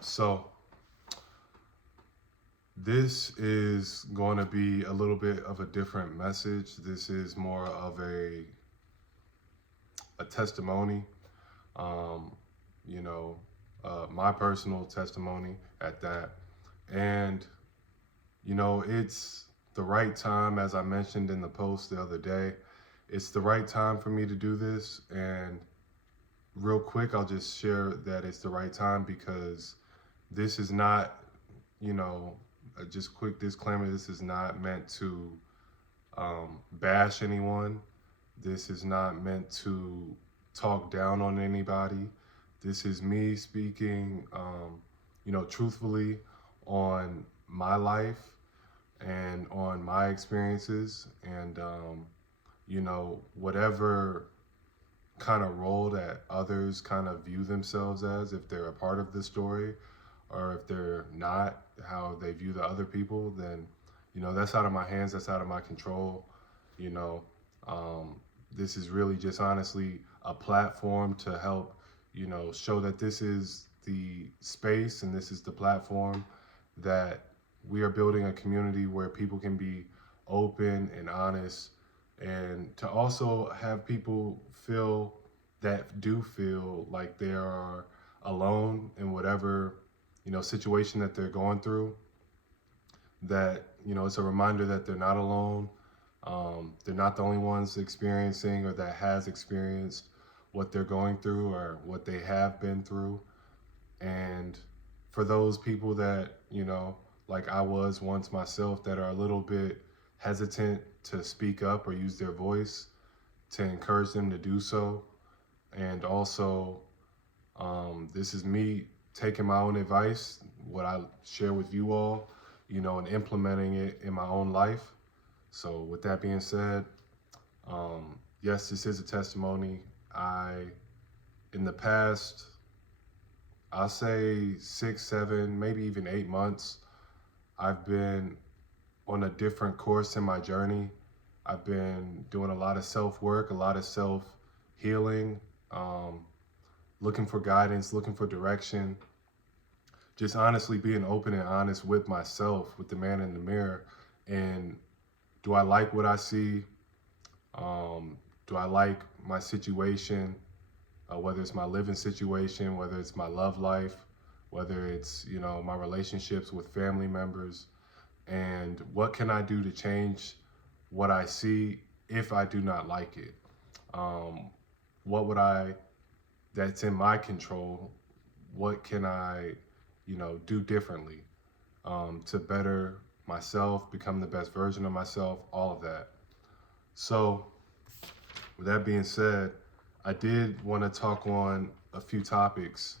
So this is going to be a little bit of a different message. This is more of a testimony, um, you know, my personal testimony at that. And, it's the right time, as I mentioned in the post the other day. It's the right time for me to do this. And real quick, I'll just share that it's the right time because this is not, just quick disclaimer, this is not meant to bash anyone. This is not meant to talk down on anybody. This is me speaking, truthfully on my life and on my experiences and, whatever kind of role that others kind of view themselves as, if they're a part of the story or if they're not, how they view the other people, then, that's out of my hands, that's out of my control. You know, um, this is really just honestly a platform to help, show that this is the space and this is the platform that we are building a community where people can be open and honest, and to also have people feel that do feel like they are alone in whatever situation that they're going through, that it's a reminder that they're not alone. They're not the only ones experiencing or that has experienced what they're going through or what they have been through. And for those people that, like I was once myself, that are a little bit hesitant to speak up or use their voice, to encourage them to do so. And also, this is me taking my own advice, what I share with you all, and implementing it in my own life. So, with that being said, yes, this is a testimony. In the past, I'll say 6, 7, maybe even 8 months, I've been on a different course in my journey. I've been doing a lot of self work, a lot of self healing, um, looking for guidance, looking for direction, just honestly being open and honest with myself, with the man in the mirror. And do I like what I see? Do I like my situation? Whether it's my living situation, whether it's my love life, whether it's my relationships with family members, and what can I do to change what I see if I do not like it? Um, what would I that's in my control? What can I, do differently to better myself, become the best version of myself, all of that. So, with that being said, I did want to talk on a few topics.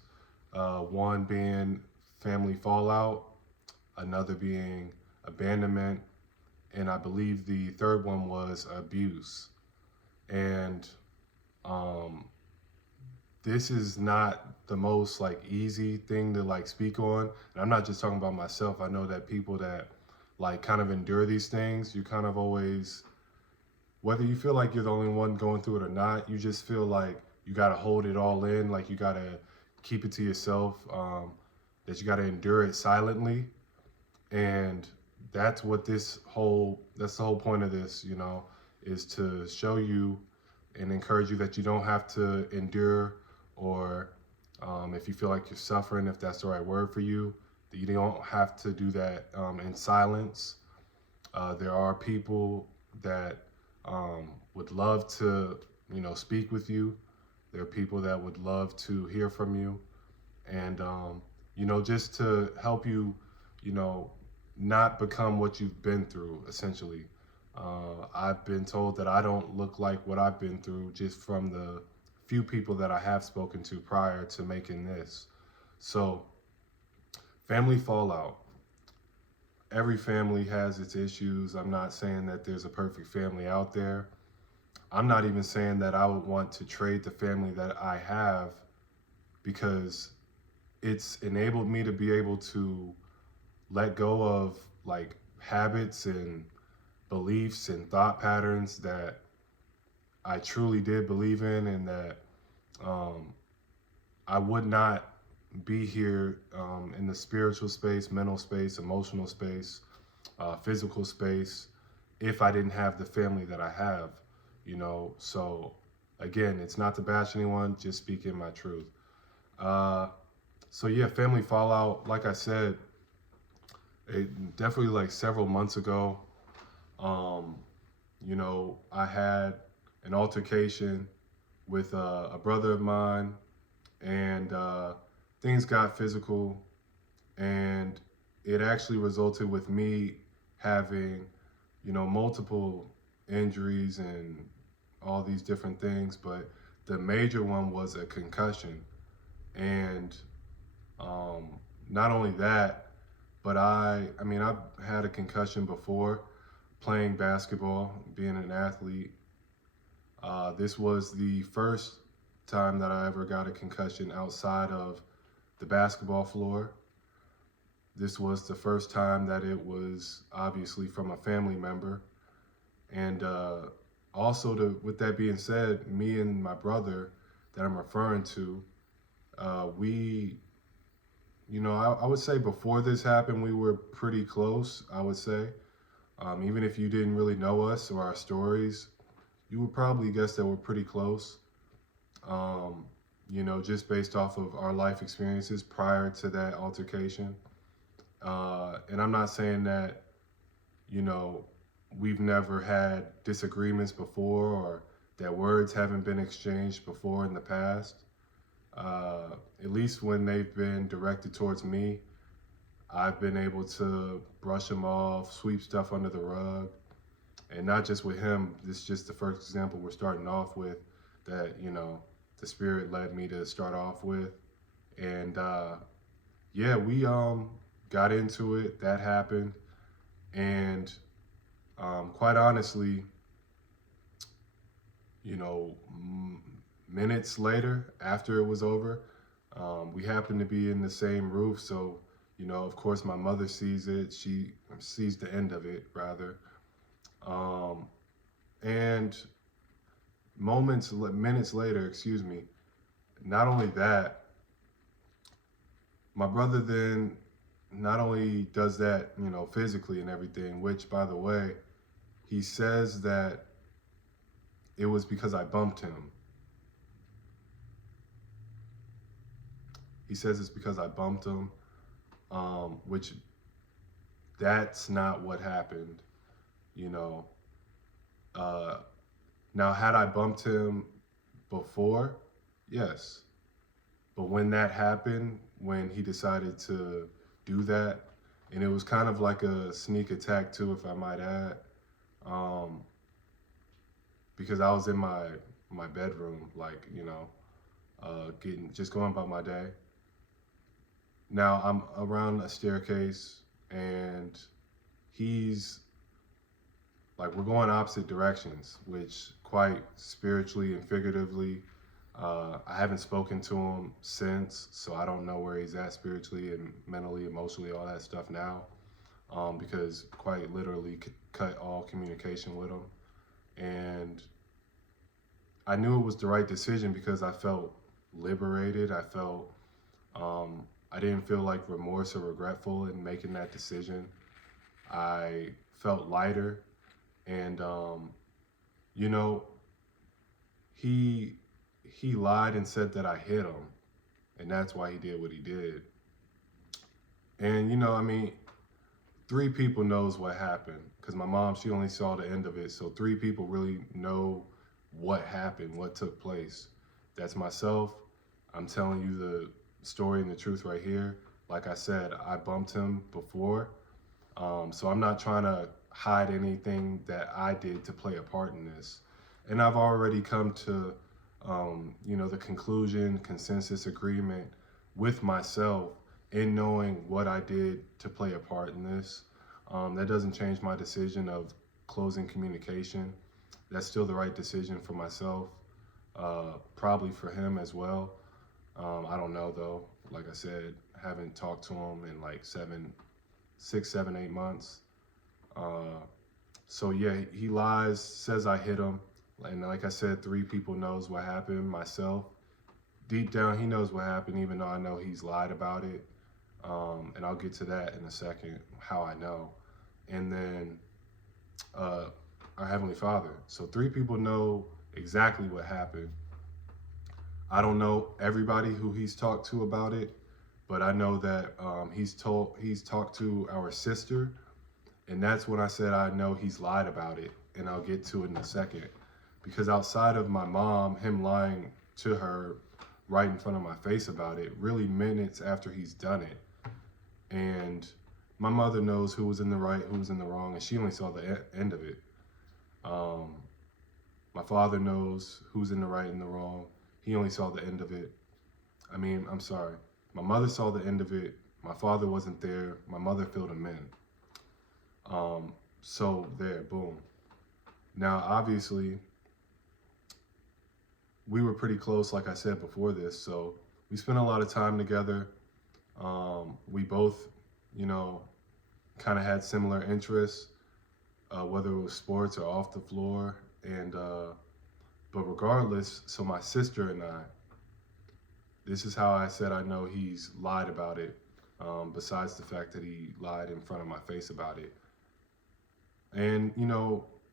One being family fallout, another being abandonment, and I believe the third one was abuse. And um, this is not the most like easy thing to like speak on. And I'm not just talking about myself. I know that people that like kind of endure these things, you kind of always, whether you feel like you're the only one going through it or not, you just feel like you got to hold it all in, like you got to keep it to yourself, that you got to endure it silently. And that's the whole point of this, is to show you and encourage you that you don't have to endure, or if you feel like you're suffering, if that's the right word for you, that you don't have to do that in silence. There are people that would love to, speak with you. There are people that would love to hear from you, and just to help you, you know, not become what you've been through. Essentially, I've been told that I don't look like what I've been through just from the few people that I have spoken to prior to making this. So, family fallout. Every family has its issues. I'm not saying that there's a perfect family out there. I'm not even saying that I would want to trade the family that I have, because it's enabled me to be able to let go of like habits and beliefs and thought patterns that I truly did believe in, and that um, I would not. be here in the spiritual space, mental space, emotional space, physical space, if I didn't have the family that I have, you know. So again, it's not to bash anyone, just speaking my truth. Uh, so yeah, family fallout. Like I said, definitely like several months ago. Um, you know, I had an altercation with a brother of mine, and things got physical, and it actually resulted with me having, you know, multiple injuries and all these different things. But the major one was a concussion, and um, not only that, but I mean, I've had a concussion before playing basketball, being an athlete. This was the first time that I ever got a concussion outside of the basketball floor. This was the first time that it was obviously from a family member. And also, with that being said, me and my brother that I'm referring to, we, you know, I would say before this happened, we were pretty close, I would say. Even if you didn't really know us or our stories, you would probably guess that we're pretty close. Um, you know, just based off of our life experiences prior to that altercation. And I'm not saying that, you know, we've never had disagreements before or that words haven't been exchanged before in the past. At least when they've been directed towards me, I've been able to brush them off, sweep stuff under the rug. And not just with him, this is just the first example we're starting off with that, you know, the spirit led me to start off with. And yeah, we got into it. That happened. And quite honestly, you know, minutes later, after it was over, we happened to be in the same roof. So, you know, of course, my mother sees it. She sees the end of it, rather. Um, and minutes later, excuse me, not only that, my brother then not only does that, you know, physically and everything, which, by the way, he says that it was because I bumped him. He says it's because I bumped him, which that's not what happened, you know. Uh, Now, had I bumped him before, yes. But when that happened, when he decided to do that, and it was kind of like a sneak attack too, if I might add, um, because I was in my bedroom, like, you know, getting just going about my day. Now I'm around a staircase, and he's like, we're going opposite directions, which quite spiritually and figuratively. I haven't spoken to him since, so I don't know where he's at spiritually and mentally, emotionally, all that stuff now, because quite literally cut all communication with him. And I knew it was the right decision because I felt liberated. I felt, I didn't feel like remorse or regretful in making that decision. I felt lighter. And, you know, he he lied and said that I hit him, and that's why he did what he did. And you know, I mean, three people knows what happened because my mom, she only saw the end of it, so three people really know what happened, what took place. That's myself. I'm telling you the story and the truth right here. Like I said, I bumped him before, so I'm not trying to hide anything that I did to play a part in this. And I've already come to, you know, the conclusion, consensus agreement with myself in knowing what I did to play a part in this. That doesn't change my decision of closing communication. That's still the right decision for myself, probably for him as well. I don't know though. Like I said, haven't talked to him in like 6, 7, 8 months. Uh, so yeah, he lies, says I hit him, and like I said, three people knows what happened. Myself, deep down, he knows what happened, even though I know he's lied about it. And I'll get to that in a second, how I know. And then uh, our Heavenly Father. So three people know exactly what happened. I don't know everybody who he's talked to about it, but I know that he's talked to our sister, and that's when I said I know he's lied about it, and I'll get to it in a second. Because outside of my mom, him lying to her right in front of my face about it, really minutes after he's done it, and my mother knows who was in the right, who was in the wrong, and she only saw the end of it. Um, my father knows who's in the right and the wrong. He only saw the end of it. I mean, I'm sorry. My mother saw the end of it. My father wasn't there. My mother filled him in. So there, boom. Now, obviously, we were pretty close, like I said before this. So we spent a lot of time together. We both, you know, kind of had similar interests, whether it was sports or off the floor. And but regardless, so my sister and I, this is how I said I know he's lied about it. Besides the fact that he lied in front of my face about it, and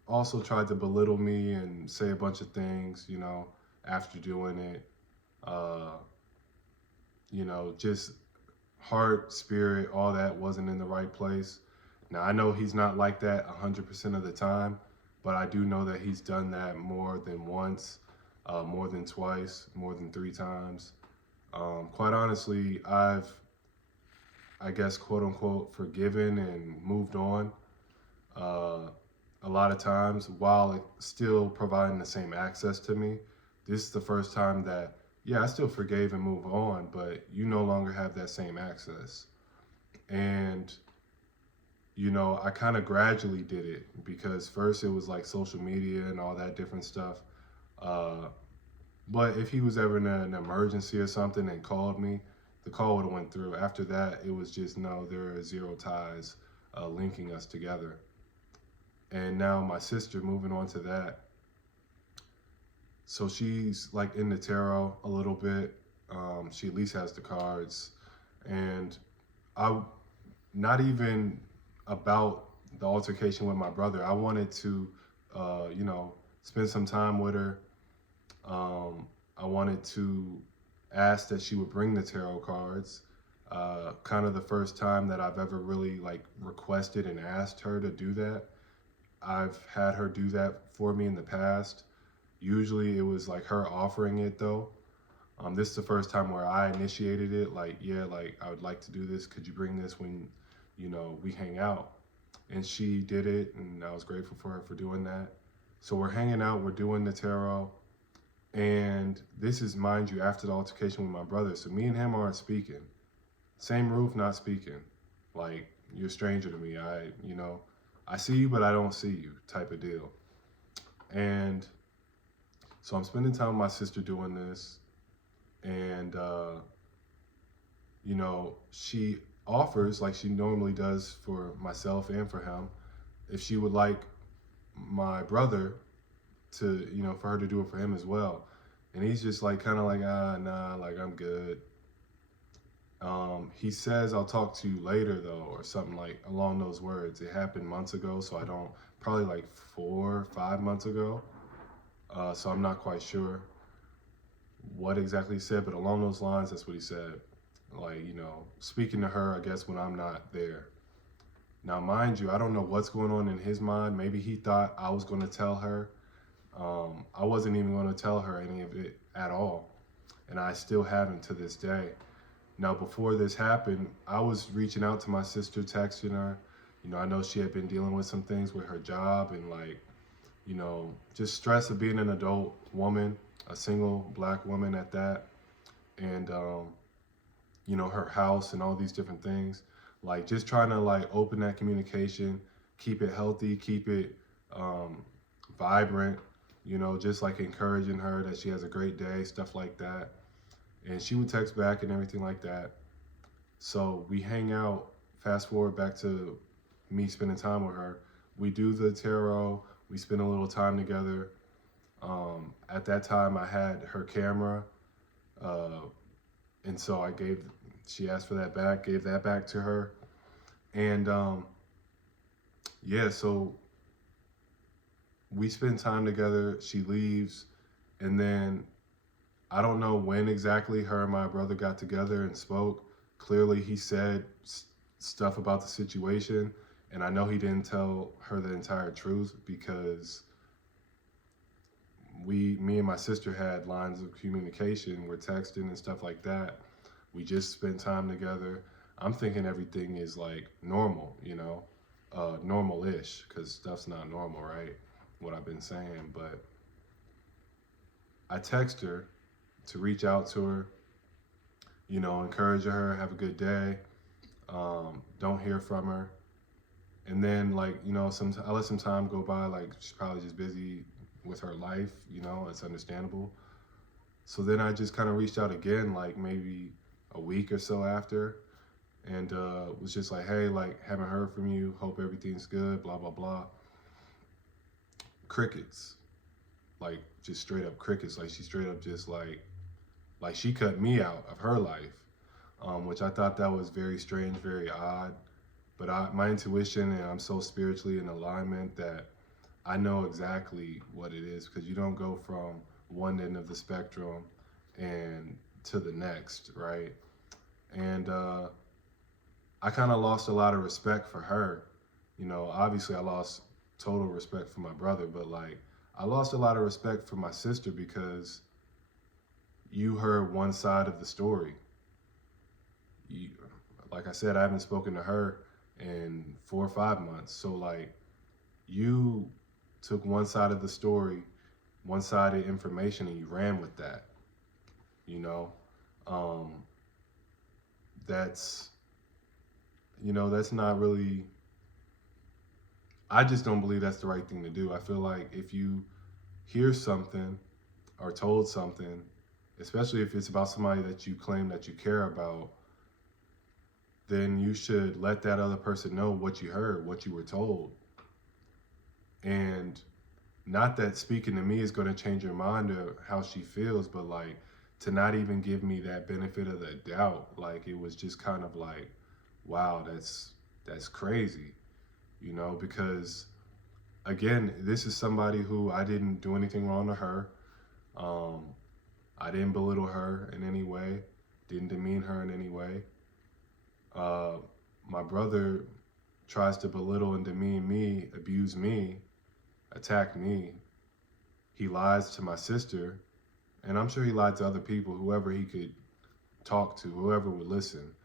also tried to belittle me and say a bunch of things, after doing it. Uh, just heart, spirit, all that wasn't in the right place. Now I know he's not like that 100% of the time, but I do know that he's done that more than once, more than twice, more than three times. Quite honestly, I guess, quote unquote, forgiven and moved on uh, a lot of times while still providing the same access to me. This is the first time that, yeah, I still forgave and move on, but you no longer have that same access. And, I kind of gradually did it because first it was like social media and all that different stuff. Uh, but if he was ever in an emergency or something and called me, the call would have went through. After that, it was just no, there are zero ties linking us together. And now my sister, moving on to that, so she's like in the tarot a little bit. She at least has the cards, and I not even about the altercation with my brother. I wanted to, spend some time with her. I wanted to ask that she would bring the tarot cards. Kind of the first time that I've ever really like requested and asked her to do that. I've had her do that for me in the past. Usually it was like her offering it though. This is the first time where I initiated it. Like, yeah, like I would like to do this. Could you bring this when, we hang out? And she did it, and I was grateful for her for doing that. So we're hanging out, we're doing the tarot, and this is, mind you, after the altercation with my brother. So me and him aren't speaking. Same roof, not speaking. Like, you're a stranger to me. I see you, but I don't see you, type of deal. And so I'm spending time with my sister doing this, and she offers, like she normally does for myself and for him, if she would like my brother to, for her to do it for him as well. And he's just like, kind of like, nah, like I'm good. He says, I'll talk to you later though, or something like along those words. It happened months ago, so I don't, probably like 4 or 5 months ago. So I'm not quite sure what exactly he said, but along those lines, that's what he said. Like, speaking to her, I guess, when I'm not there. Now, mind you, I don't know what's going on in his mind. Maybe he thought I was going to tell her. I wasn't even going to tell her any of it at all. And I still haven't to this day. Now, before this happened, I was reaching out to my sister, texting her. I know she had been dealing with some things with her job and like, just stress of being an adult woman, a single black woman at that. And, her house and all these different things. Like just trying to like open that communication, keep it healthy, keep it um, vibrant, just like encouraging her that she has a great day, stuff like that. And she would text back and everything like that. So we hang out, fast forward back to me spending time with her. We do the tarot, we spend a little time together. At that time, I had her camera. Uh, and so she asked for that back, gave that back to her. And yeah, so we spend time together. She leaves. And then I don't know when exactly her and my brother got together and spoke. Clearly, he said stuff about the situation. And I know he didn't tell her the entire truth because me and my sister had lines of communication. We're texting and stuff like that. We just spent time together. I'm thinking everything is like normal, normal-ish, because stuff's not normal, right? What I've been saying, but I text her to reach out to her, encourage her, have a good day. Don't hear from her, and then like I let some time go by. Like she's probably just busy with her life. It's understandable. So then I just kind of reached out again, like maybe a week or so after, and was just like, hey, like haven't heard from you. Hope everything's good. Blah blah blah. Crickets, like just straight up crickets. Like she straight up just like she cut me out of her life, which I thought that was very strange, very odd. But my intuition, and I'm so spiritually in alignment that I know exactly what it is, because you don't go from one end of the spectrum and to the next, right? And I kind of lost a lot of respect for her. Obviously I lost total respect for my brother, but like I lost a lot of respect for my sister because you heard one side of the story. You, like I said, I haven't spoken to her in 4 or 5 months. So like you took one side of the story, one side of information, and you ran with that. You know, um, that's that's not really. I just don't believe that's the right thing to do. I feel like if you hear something or told something, especially if it's about somebody that you claim that you care about, then you should let that other person know what you heard, what you were told. And not that speaking to me is going to change your mind or how she feels, but like to not even give me that benefit of the doubt. Like it was just kind of like, wow, that's crazy, because again, this is somebody who I didn't do anything wrong to her. Um, I didn't belittle her in any way, didn't demean her in any way. Uh, my brother tries to belittle and demean me, abuse me, attack me. He lies to my sister, and I'm sure he lied to other people, whoever he could talk to, whoever would listen.